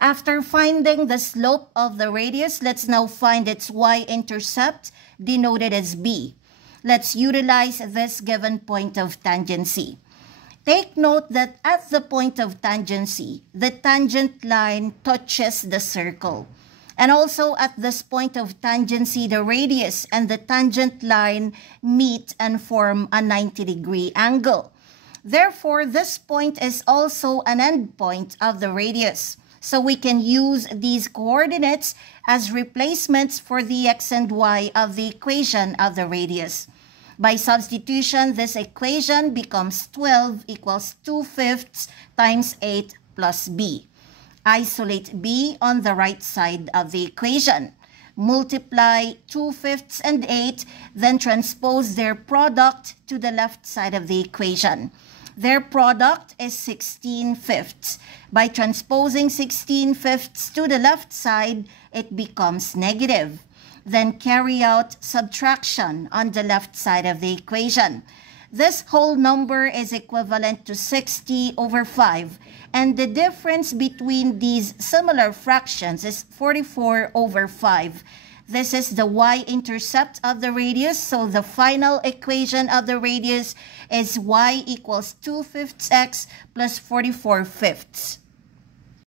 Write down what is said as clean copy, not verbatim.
After finding the slope of the radius, let's now find its y-intercept, denoted as b. Let's utilize this given point of tangency. Take note that at the point of tangency, the tangent line touches the circle. And also at this point of tangency, the radius and the tangent line meet and form a 90-degree angle. Therefore, this point is also an endpoint of the radius. So we can use these coordinates as replacements for the x and y of the equation of the radius. By substitution, this equation becomes 12 equals 2/5 times 8 plus b. Isolate b on the right side of the equation. Multiply 2/5 and 8, then transpose their product to the left side of the equation. Their product is 16/5. By transposing 16/5 to the left side, it becomes negative. Then carry out subtraction on the left side of the equation. This whole number is equivalent to 60/5, and the difference between these similar fractions is 44/5. This is the y-intercept of the radius, so the final equation of the radius is y equals 2/5 x plus 44/5.